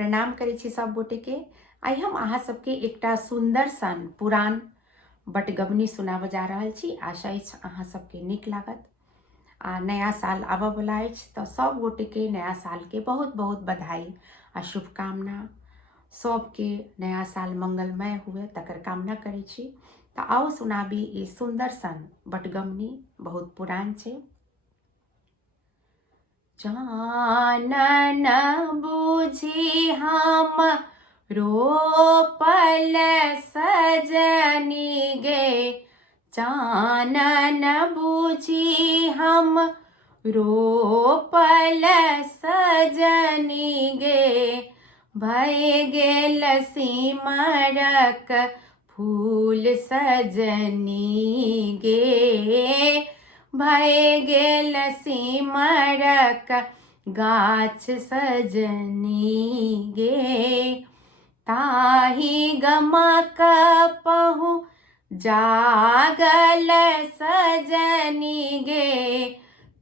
प्रणाम करै छी सब गोटे के। आइ हम अहाँ सबके एकटा सुंदर सन पुरान बटगबनी सुनाबऽ जा रहल छी। आशा अछि अहाँ सबके नीक लागत। नया साल आबऽ वाला अछि तऽ सब गोटे के नया साल के बहुत बहुत बधाई आ शुभकामना। सबके नया साल मंगलमय हुए तकर कामना करै छी। तऽ आओ सुनाबी ई सुंदर सन बटगबनी, बहुत पुरान छै। चानन बुझी हम रोपल सजनी गे, चानन बुझी हम रोपल सजनी गे, भय गेल सिमरक फूल सजनी गे, भय गेल सिमरक गाछ सजनी गे, ताही गमक पहु जागल सजनी गे,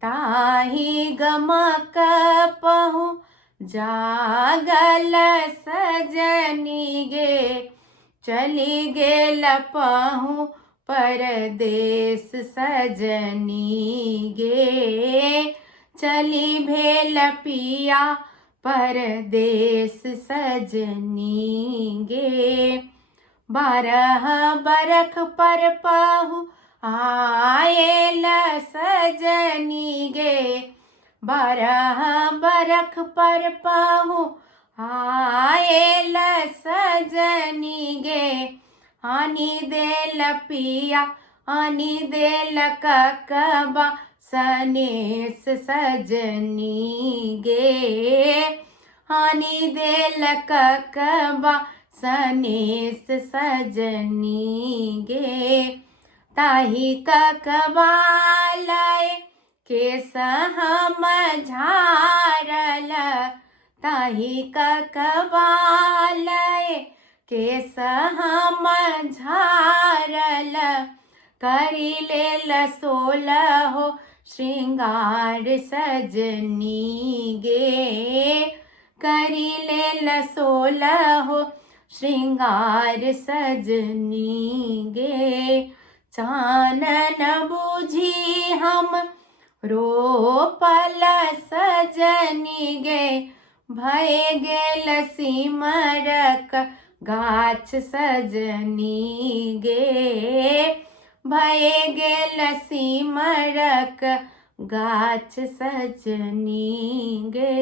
ताही गमक पहु जागल सजनी गे, चली गेल पहु परदेस सजनी गे, चली भेल पिया परदेस सजनी गे, 12 बरख पर पहु आयल सजनी गे, 12 बरख पर पहु आयल सजनी गे, आनी देल पिया आनी देल ककबा सनेस सजनी गे, आनी देल ककबा सनेस सजनी गे, ताही ककबा लय केस हम झारल, ताही ककबा लय केस हम झारल, करी लेल 16 श्रृंगार सजनी गे, करी लेल 16 श्रृंगार सजनी गे, चानन बुझी हम रोपल सजनी गे, भय गेल सिमरक गाछ सजनी गे, भय गेल सिमरक गाछ सजनी गे।